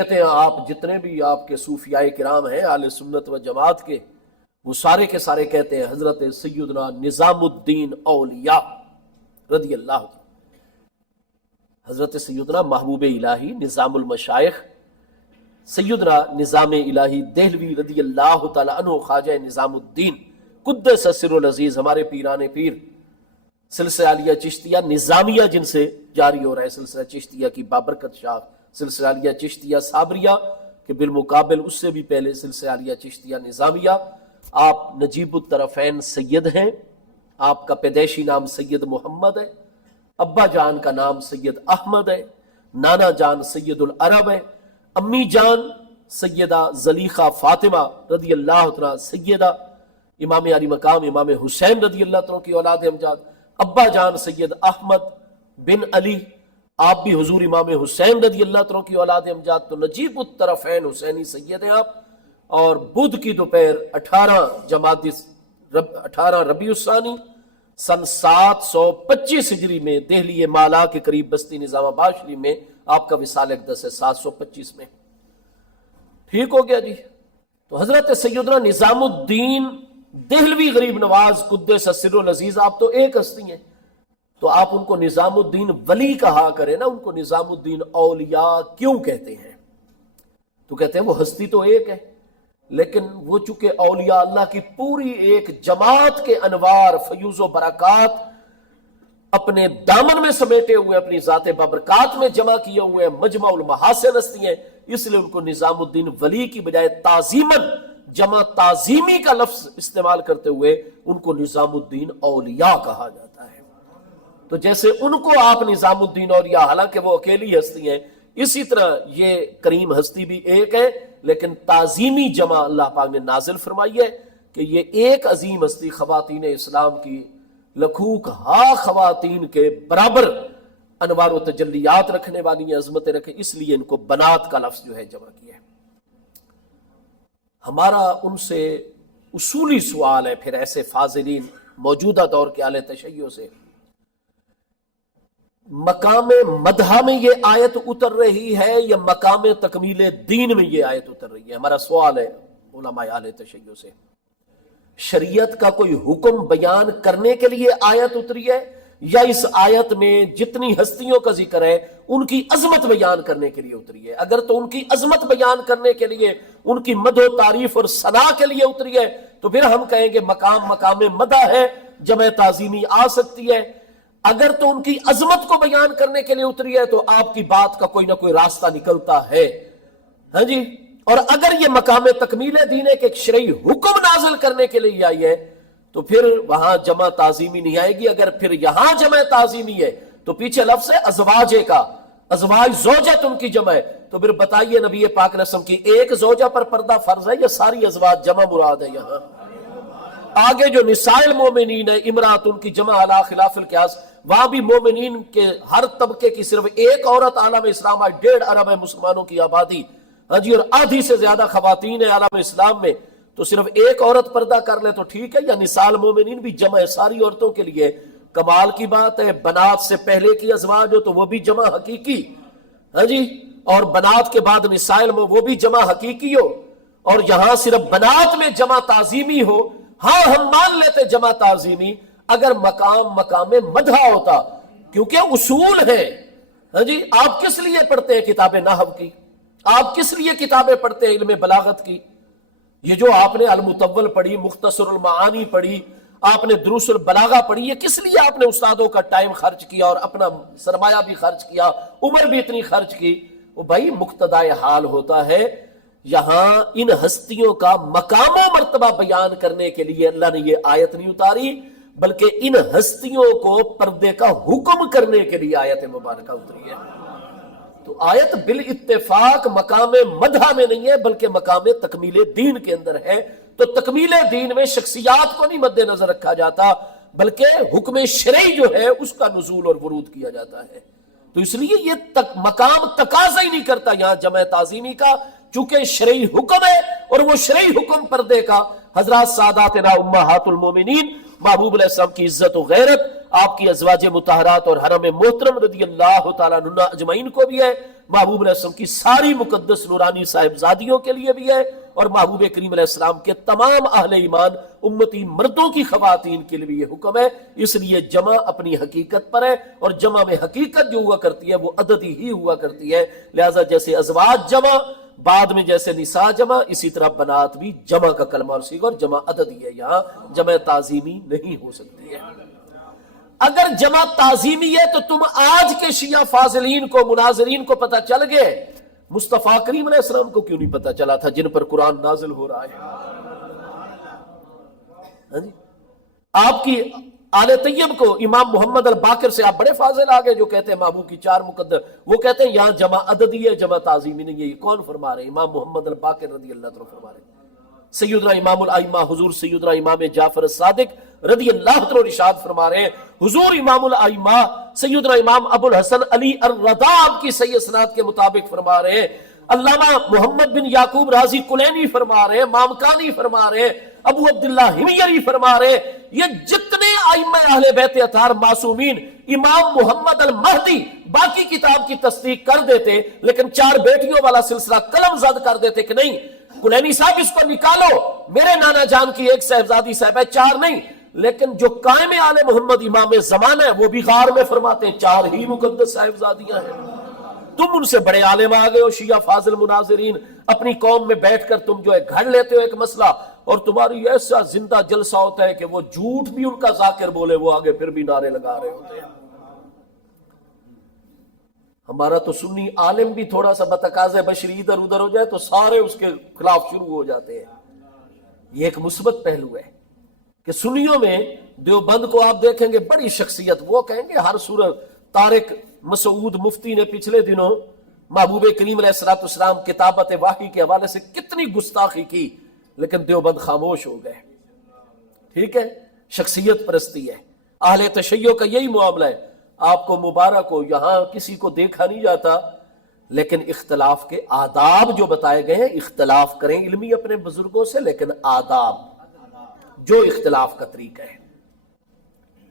کہتے ہیں آپ جتنے بھی آپ کے صوفیاء کرام ہیں اہل سنت و جماعت کے، وہ سارے کے سارے کہتے ہیں حضرت سیدنا نظام الدین اولیاء رضی اللہ عنہ، حضرت سیدنا محبوب الہی نظام المشائخ سیدنا نظام الہی دہلوی رضی اللہ تعالی عنہ خواجہ نظام الدین قدس سر العزیز، ہمارے پیران پیر سلسلہ عالیہ چشتیہ نظامیہ جن سے جاری ہو رہا ہے، سلسلہ چشتیہ کی بابرکت شاخ سلسلہ عالیہ چشتیہ صابریہ کے بالمقابل اس سے بھی پہلے سلسلہ عالیہ چشتیہ نظامیہ، آپ نجیب الطرفین سید ہیں، آپ کا پیدائشی نام سید محمد ہے، ابا جان کا نام سید احمد ہے، نانا جان سید العرب ہے، امی جان سیدہ زلیخہ فاطمہ رضی اللہ عنہ سیدہ، امام علی مقام امام حسین رضی اللہ عنہ کی اولاد امجاد، ابا جان سید احمد بن علی، آپ بھی حضور امام حسین رضی اللہ عنہ کی اولاد امجاد، تو نجیب الطرفین حسینی سید ہیں آپ۔ اور بدھ کی دوپہر 18 ربیع الثانی سن 725 ہجری میں دہلی مالا کے قریب بستی نظام آباد شریف میں آپ کا وصال اقدس ہے 725 میں۔ ٹھیک ہو گیا جی؟ تو حضرت سیدنا نظام الدین دہلوی غریب نواز قدس سر العزیز، آپ تو ایک ہستی ہیں، تو آپ ان کو نظام الدین ولی کہا کریں نا، ان کو نظام الدین اولیاء کیوں کہتے ہیں؟ تو کہتے ہیں وہ ہستی تو ایک ہے، لیکن وہ چونکہ اولیاء اللہ کی پوری ایک جماعت کے انوار فیوز و برکات اپنے دامن میں سمیٹے ہوئے، اپنی ذات بابرکات میں جمع کیے ہوئے ہیں، مجمع المحاسن ہستی ہیں، اس لیے ان کو نظام الدین ولی کی بجائے تعظیماً جمع تعظیمی کا لفظ استعمال کرتے ہوئے ان کو نظام الدین اولیاء کہا جاتا ہے۔ تو جیسے ان کو آپ نظام الدین اولیاء، حالانکہ وہ اکیلی ہستی ہیں، اسی طرح یہ کریم ہستی بھی ایک ہے، لیکن تعظیمی جمع اللہ پاک نے نازل فرمائی ہے کہ یہ ایک عظیم ہستی خواتین اسلام کی لکھوک ہا خواتین کے برابر انوار و تجلیات رکھنے والی ہیں، عظمتیں رکھیں، اس لیے ان کو بنات کا لفظ جو ہے جمع کیا ہے۔ ہمارا ان سے اصولی سوال ہے پھر ایسے فاضلین موجودہ دور کے اہل تشیع سے، مقام مدح میں یہ آیت اتر رہی ہے یا مقام تکمیل دین میں یہ آیت اتر رہی ہے؟ ہمارا سوال ہے علماء اہل تشیع سے۔ شریعت کا کوئی حکم بیان کرنے کے لیے آیت اتری ہے یا اس آیت میں جتنی ہستیوں کا ذکر ہے ان کی عظمت بیان کرنے کے لیے اتری ہے؟ اگر تو ان کی عظمت بیان کرنے کے لیے، ان کی مدح و تعریف اور ثنا کے لیے اتری ہے تو پھر ہم کہیں گے مقام مدح ہے، جمع تعظیمی آ سکتی ہے۔ اگر تو ان کی عظمت کو بیان کرنے کے لیے اتری ہے تو آپ کی بات کا کوئی نہ کوئی راستہ نکلتا ہے، ہاں جی۔ اور اگر یہ مقام تکمیل دین ہے کہ ایک شرعی حکم نازل کرنے کے لیے آئی ہے تو پھر وہاں جمع تعظیمی نہیں آئے گی۔ اگر پھر یہاں جمع تعظیمی ہے تو پیچھے لفظ ہے ازواجے کا، ازواج زوجت ان کی جمع ہے، تو پھر بتائیے نبی پاک علیہ السلام کی ایک زوجہ پر پردہ فرض ہے یا ساری ازواج جمع مراد ہے؟ یہاں آگے جو نساء المومنین ہے امرات ان کی جمع علی خلاف القیاس، وہاں بھی مومنین کے ہر طبقے کی صرف ایک عورت عالم اسلام، آج 1.5 ارب ہے مسلمانوں کی آبادی، ہاں جی، اور آدھی سے زیادہ خواتین ہیں عالم اسلام میں، تو صرف ایک عورت پردہ کر لے تو ٹھیک ہے، یا نساء المومنین بھی جمع ہے ساری عورتوں کے لیے؟ کمال کی بات ہے، بنات سے پہلے کی ازواج ہو تو وہ بھی جمع حقیقی، ہاں جی، اور بنات کے بعد نساء وہ بھی جمع حقیقی ہو، اور یہاں صرف بنات میں جمع تعظیمی ہو، ہاں ہم مان لیتے جمع تعظیمی اگر مقام مدح ہوتا، کیونکہ اصول ہے، ہاں جی۔ آپ کس لیے پڑھتے ہیں کتاب نحو کی؟ آپ کس لیے کتابیں پڑھتے ہیں علم بلاغت کی؟ یہ جو آپ نے المطول پڑھی، مختصر المعانی پڑھی، آپ نے دروس البلاغہ پڑھی، یہ کس لیے آپ نے استادوں کا ٹائم خرچ کیا اور اپنا سرمایہ بھی خرچ کیا، عمر بھی اتنی خرچ کی؟ وہ بھائی مقتضائے حال ہوتا ہے، یہاں ان ہستیوں کا مقام و مرتبہ بیان کرنے کے لیے اللہ نے یہ آیت نہیں اتاری، بلکہ ان ہستیوں کو پردے کا حکم کرنے کے لیے آیت مبارکہ اتری ہے۔ تو آیت بالاتفاق مقام مدح میں نہیں ہے بلکہ مقام تکمیل دین کے اندر ہے۔ تو تکمیل دین میں شخصیات کو نہیں مد نظر رکھا جاتا بلکہ حکم شرعی جو ہے اس کا نزول اور ورود کیا جاتا ہے۔ تو اس لیے یہ مقام تقاضا ہی نہیں کرتا یہاں جمع تعظیمی کا، چونکہ شرعی حکم ہے، اور وہ شرعی حکم پردے کا حضرات ساداتنا امہات المومنین محبوب علیہ السلام کی عزت و غیرت آپ کی ازواج مطہرات اور حرم محترم رضی اللہ تعالیٰ عنہ اجمعین کو بھی ہے، محبوب علیہ السلام کی ساری مقدس نورانی صاحبزادیوں کے لیے بھی ہے، اور محبوب کریم علیہ السلام کے تمام اہل ایمان امتی مردوں کی خواتین کے لیے بھی یہ حکم ہے۔ اس لیے جمع اپنی حقیقت پر ہے، اور جمع میں حقیقت جو ہوا کرتی ہے وہ عددی ہی ہوا کرتی ہے، لہذا جیسے ازواج جمع، بعد میں جیسے نساء جمع، اسی طرح بنات بھی جمع کا کلمہ اور صیغہ، اور جمع عددی ہے، یہاں جمع تعظیمی نہیں ہو سکتی ہے۔ اگر جمع تعظیمی ہے تو تم آج کے شیعہ فاضلین کو، مناظرین کو پتہ چل گئے، مصطفیٰ کریم علیہ السلام کو کیوں نہیں پتا چلا تھا جن پر قرآن نازل ہو رہا ہے؟ ہاں جی، آپ کی آل طیب کو، امام محمد الباقر سے آپ بڑے فاضل آگے جو کہتے ہیں محبوب کی چار مقدر، وہ کہتے ہیں یہاں جمع عددی ہے، جمع تعظیمی نہیں ہے۔ یہ کون فرما رہے ہیں؟ امام محمد الباقر رضی اللہ عنہ فرما رہے ہیں۔ سیدنا امام الائمہ حضور سیدنا امام جعفر الصادق رضی اللہ عنہ ارشاد فرما رہے ہیں، حضور امام الائمہ سیدنا امام ابو الحسن علی الرضا آپ کی صحیح اسناد کے مطابق فرما رہے ہیں، علامہ محمد بن یعقوب رازی کلینی فرما رہے ہیں، مامکانی فرما رہے ہیں، ابو عبداللہ ہمیری فرما رہے ہیں، یہ جتنے ائمہ اہل بیت اطہار معصومین امام محمد المہدی باقی کتاب کی تصدیق کر دیتے، لیکن چار بیٹیوں والا سلسلہ قلم زد کر دیتے کہ نہیں کلینی صاحب اس کو نکالو، میرے نانا جان کی ایک صاحبزادی صاحب ہے، چار نہیں، لیکن جو قائم آل محمد امام زمان ہے وہ بھی غار میں فرماتے ہیں چار ہی مقدس صاحبزادیاں ہیں۔ تم ان سے بڑے عالم آ گئے ہو شیعہ فاضل مناظرین، اپنی قوم میں بیٹھ کر تم جو ہے گھڑ لیتے ہو ایک مسئلہ، اور تمہاری ایسا زندہ جلسہ ہوتا ہے کہ وہ جھوٹ بھی ان کا ذاکر بولے وہ آگے پھر بھی نعرے لگا رہے ہوتے ہیں۔ ہمارا تو سنی عالم بھی تھوڑا سا بتقاضے بشری ادھر ادھر ہو جائے تو سارے اس کے خلاف شروع ہو جاتے ہیں۔ یہ ایک مثبت پہلو ہے کہ سنیوں میں دیوبند کو آپ دیکھیں گے بڑی شخصیت، وہ کہیں گے ہر صورت طارق مسعود مفتی نے پچھلے دنوں محبوب کریم علیہ السلام کتابت وحی کے حوالے سے کتنی گستاخی کی، لیکن دیوبند خاموش ہو گئے۔ ٹھیک ہے، شخصیت پرستی ہے، اہل تشیع کا یہی معاملہ ہے۔ آپ کو مبارک ہو، یہاں کسی کو دیکھا نہیں جاتا، لیکن اختلاف کے آداب جو بتائے گئے ہیں، اختلاف کریں علمی اپنے بزرگوں سے، لیکن آداب جو اختلاف کا طریقہ ہے،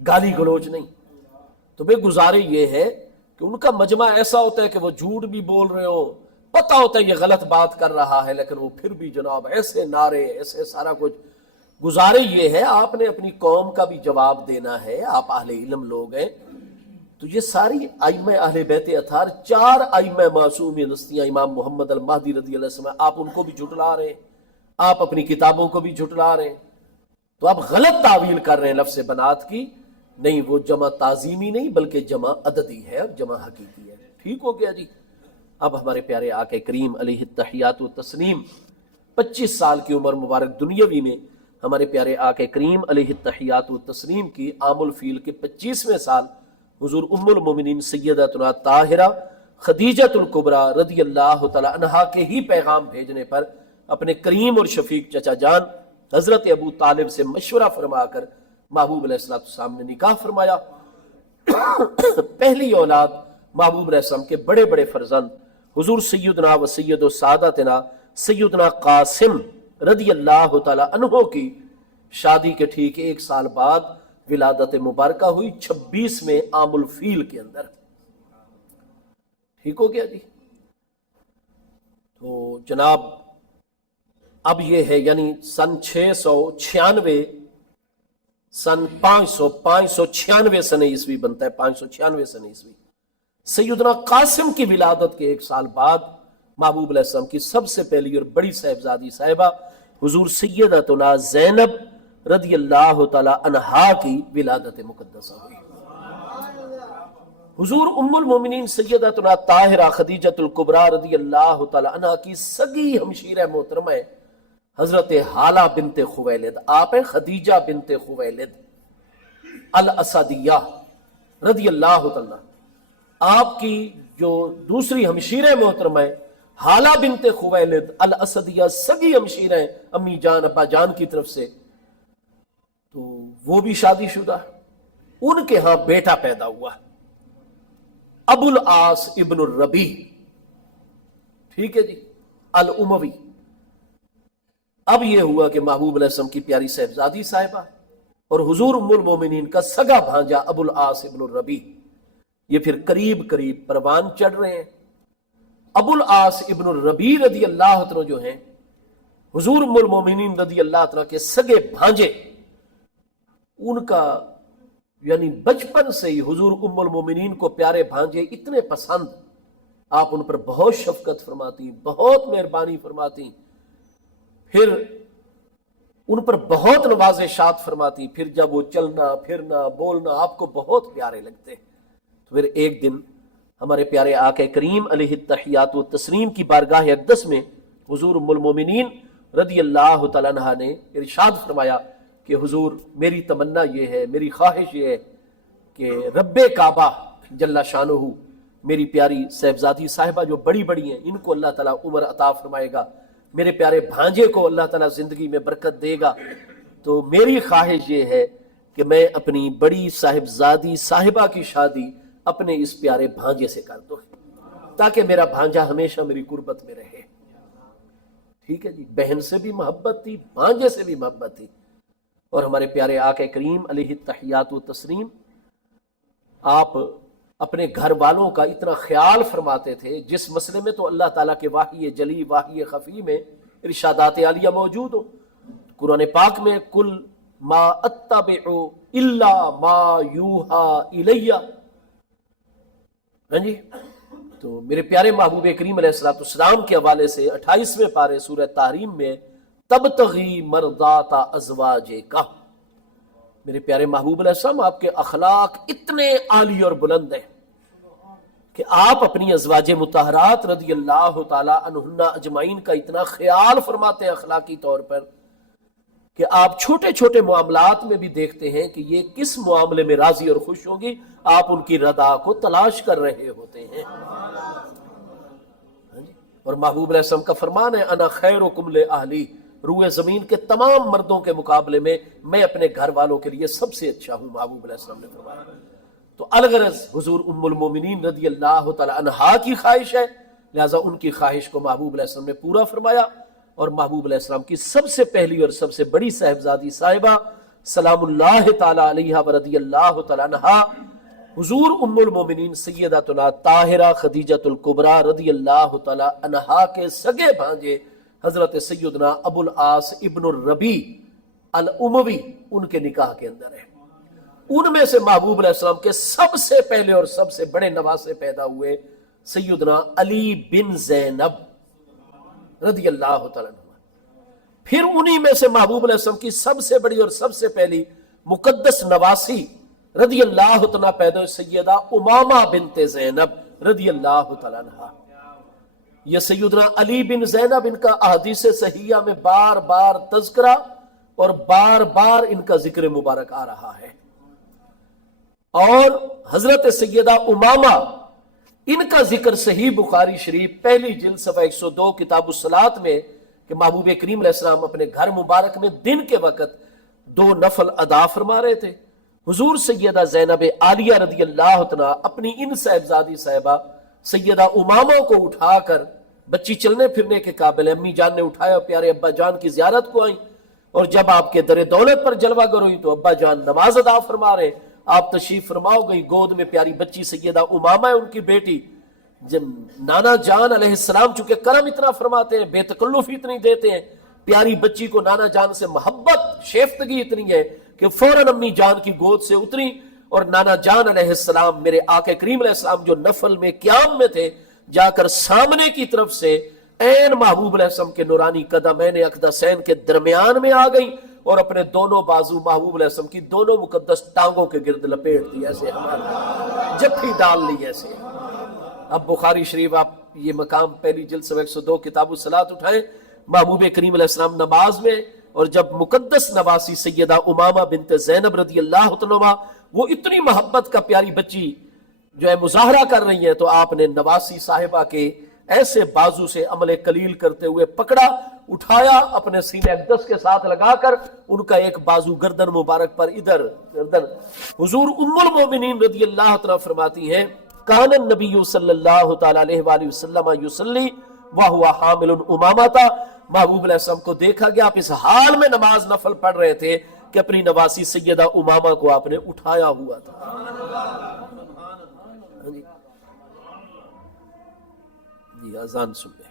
گالی گلوچ نہیں۔ تو بے گزارے یہ ہے کہ ان کا مجمع ایسا ہوتا ہے کہ وہ جھوٹ بھی بول رہے ہو، پتہ ہوتا ہے یہ غلط بات کر رہا ہے، لیکن وہ پھر بھی جناب ایسے نعرے، ایسے سارا کچھ۔ گزارے یہ ہے آپ نے اپنی قوم کا بھی جواب دینا ہے، آپ اہل علم لوگ ہیں، تو یہ ساری ائمہ اہل بیت اطہار، چار ائمہ معصومین ہستیاں، امام محمد المہدی رضی اللہ عنہ، آپ ان کو بھی جھٹلا رہے ہیں، آپ اپنی کتابوں کو بھی جھٹلا رہے ہیں، تو آپ غلط تعویل کر رہے ہیں لفظ بنات کی۔ نہیں، وہ جمع تعظیمی نہیں بلکہ جمع عددی ہے اور جمع حقیقی ہے۔ ٹھیک ہو گیا جی۔ اب ہمارے پیارے آقا کریم علیہ التحیات و تسلیم 25 سال کی عمر مبارک دنیاوی میں ہمارے پیارے آقا کریم علیہ التحیات و تسلیم کی عام الفیل کے 25ویں سال حضور ام المومنین سیدتنا طاہرہ خدیجۃ الکبریٰ رضی اللہ تعالی عنہا کے ہی پیغام بھیجنے پر اپنے کریم اور شفیق چچا جان حضرت ابو طالب سے مشورہ فرما کر محبوب علیہ السلام نے نکاح فرمایا۔ پہلی اولاد محبوب علیہ السلام کے بڑے بڑے فرزند حضور سیدنا و سید و سعادتنا سیدنا قاسم رضی اللہ تعالی عنہ کی شادی کے ٹھیک 1 سال بعد ولادت مبارکہ ہوئی 26 عام الفیل کے اندر۔ ٹھیک ہو گیا جی۔ تو جناب اب یہ ہے یعنی سن 696 سن 596 سن عیسوی بنتا ہے، 596 سن عیسوی، سیدنا قاسم کی ولادت کے 1 سال بعد محبوب علیہ السلام کی سب سے پہلی اور بڑی صاحبزادی صاحبہ حضور سیدتنا زینب رضی اللہ تعالی عنہا کی ولادت مقدسہ ہوئی۔ حضور ام المومنین سیدتنا طاہرہ خدیجۃ الکبریٰ رضی اللہ تعالی عنہا کی سگی ہمشیرہ محترمہ حضرت حالہ بنت خویلد، آپ ہیں خدیجہ بنت خویلد الاسدیہ رضی اللہ تعالی، آپ کی جو دوسری ہمشیرہ محترمہ ہے حالہ بنت خویلد الاسدیہ، سگی ہمشیرہ ہیں امی جان ابا جان کی طرف سے، تو وہ بھی شادی شدہ، ان کے ہاں بیٹا پیدا ہوا ابو العاص ابن الربیع، ٹھیک ہے جی، الاموی۔ اب یہ ہوا کہ محبوب علیہ السلام کی پیاری صاحبزادی صاحبہ اور حضور ام المومنین کا سگا بھانجا ابو العاص ابن الربیع، یہ پھر قریب قریب پروان چڑھ رہے ہیں۔ ابو العاص ابن الربیع رضی اللہ عنہ جو ہیں حضور ام المومنین رضی اللہ عنہ کے سگے بھانجے، ان کا یعنی بچپن سے ہی حضور ام المومنین کو پیارے بھانجے اتنے پسند، آپ ان پر بہت شفقت فرماتی، بہت مہربانی فرماتی، پھر ان پر بہت نوازشات فرماتی، پھر جب وہ چلنا پھرنا بولنا آپ کو بہت پیارے لگتے۔ تو پھر ایک دن ہمارے پیارے آقا کریم علیہ التحیات و تسلیم کی بارگاہ اقدس میں حضور ام المومنین رضی اللہ تعالیٰ عنہ نے ارشاد فرمایا کہ حضور میری تمنا یہ ہے، میری خواہش یہ ہے کہ رب کعبہ جل شانہ میری پیاری صاحبزادی صاحبہ جو بڑی بڑی ہیں ان کو اللہ تعالیٰ عمر عطا فرمائے گا، میرے پیارے بھانجے کو اللہ تعالیٰ زندگی میں برکت دے گا، تو میری خواہش یہ ہے کہ میں اپنی بڑی صاحبزادی صاحبہ کی شادی اپنے اس پیارے بھانجے سے کر دوں تاکہ میرا بھانجا ہمیشہ میری قربت میں رہے۔ ٹھیک ہے جی، بہن سے بھی محبت تھی، بھانجے سے بھی محبت تھی۔ اور ہمارے پیارے آقا کریم علیہ التحیات و تسلیم آپ اپنے گھر والوں کا اتنا خیال فرماتے تھے، جس مسئلے میں تو اللہ تعالیٰ کے وحی جلی وحی خفی میں ارشادات عالیہ موجود ہو۔ قرآن پاک میں کل ما اتبع الا ما یوحا الیہ، ہاں جی، تو میرے پیارے محبوب کریم علیہ السلام کے حوالے سے 28ویں پارے سورہ تحریم میں تبتغی مرضات ازواجک، میرے پیارے محبوب علیہ السلام آپ کے اخلاق اتنے عالی اور بلند ہیں کہ آپ اپنی ازواج مطہرات رضی اللہ تعالی عنہن اجمعین کا اتنا خیال فرماتے ہیں اخلاقی طور پر کہ آپ چھوٹے چھوٹے معاملات میں بھی دیکھتے ہیں کہ یہ کس معاملے میں راضی اور خوش ہوں گی، آپ ان کی رضا کو تلاش کر رہے ہوتے ہیں۔ اور محبوب علیہ السلام کا فرمان ہے انا خیرکم لأہلی، روئے زمین کے تمام مردوں کے مقابلے میں اپنے گھر والوں کے لیے سب سے اچھا ہوں، محبوب علیہ السلام نے فرمایا۔ تو الغرض حضور ام المومنین رضی اللہ تعالی عنہا کی خواہش ہے، لہذا ان کی خواہش کو محبوب علیہ السلام نے پورا فرمایا، اور محبوب علیہ السلام کی سب سے پہلی اور سب سے بڑی صاحبزادی صاحبہ سلام اللہ تعالی علیہا و رضی اللہ تعالی عنہا حضور ام المومنین سیدتنا طاہرہ خدیجۃ الکبریٰ رضی اللہ تعالی عنہا کے سگے بھانجے حضرت سیدنا ابو العاص ابن الربیع الاموی ان کے نکاح کے اندر ہے۔ ان میں سے محبوب علیہ السلام کے سب سے پہلے اور سب سے بڑے نواسے پیدا ہوئے سیدنا علی بن زینب رضی اللہ تعالیٰ عنہ، پھر انہی میں سے محبوب علیہ السلام کی سب سے بڑی اور سب سے پہلی مقدس نواسی رضی اللہ تعالیٰ پیدا ہوئی سیدہ امامہ بنت زینب رضی اللہ تعالیٰ عنہ۔ یہ سیدنا علی بن زینب ان کا احادیث صحیحہ میں بار بار تذکرہ اور بار بار ان کا ذکر مبارک آ رہا ہے، اور حضرت سیدہ امامہ ان کا ذکر صحیح بخاری شریف پہلی جلد صفحہ 102 کتاب الصلاۃ میں کہ محبوب کریم علیہ السلام اپنے گھر مبارک میں دن کے وقت 2 نفل ادا فرما رہے تھے۔ حضور سیدہ زینب عالیہ رضی اللہ عنہا اپنی ان صاحبزادی صاحبہ سیدہ امامہ کو اٹھا کر، بچی چلنے پھرنے کے قابل، امی جان نے اٹھایا، پیارے ابا جان کی زیارت کو آئیں، اور جب آپ کے در دولت پر جلوہ گر ہوئی تو ابا جان نماز ادا فرما رہے، آپ تشریف فرماؤ گئی، گود میں پیاری بچی سیدہ امامہ ہے ان کی بیٹی، جب نانا جان علیہ السلام چونکہ کرم اتنا فرماتے ہیں، بے تکلفی اتنی دیتے ہیں، پیاری بچی کو نانا جان سے محبت شیفتگی اتنی ہے کہ فوراً امی جان کی گود سے اتری، اور نانا جان علیہ السلام میرے آقا کریم علیہ السلام جو نفل میں قیام میں تھے، جا کر سامنے کی طرف سے عین محبوب علیہ السلام کے نورانی قدمین اقدسین کے درمیان میں آ گئی، اور اپنے دونوں بازو محبوب علیہ السلام کی دونوں مقدس ٹانگوں کے گرد لپیٹ دی، ایسے ہمارا جپھی ڈال لی ایسے۔ اب بخاری شریف آپ یہ مقام پہلی جلد صفحہ 102 کتاب الصلاۃ اٹھائیں، محبوب کریم علیہ السلام نماز میں، اور جب مقدس نواسی سیدہ امامہ بنت زینب رضی اللہ عنہا وہ اتنی محبت کا پیاری بچی جو ہے مظاہرہ کر رہی ہیں، تو آپ نے نواسی صاحبہ کے ایسے بازو سے عمل قلیل کرتے ہوئے پکڑا، اٹھایا، اپنے سینے اقدس کے ساتھ لگا کر ان کا ایک بازو گردن مبارک پر ادھر گردن۔ حضور ام المومنین رضی اللہ عنہ فرماتی ہیں کان النبی صلی اللہ تعالی علیہ وآلہ وسلم یصلی وہو حامل امامہ، محبوب علیہ السلام کو دیکھا گیا آپ اس حال میں نماز نفل پڑھ رہے تھے کہ اپنی نواسی سیدہ امامہ کو آپ نے اٹھایا ہوا تھا. جی اذان سن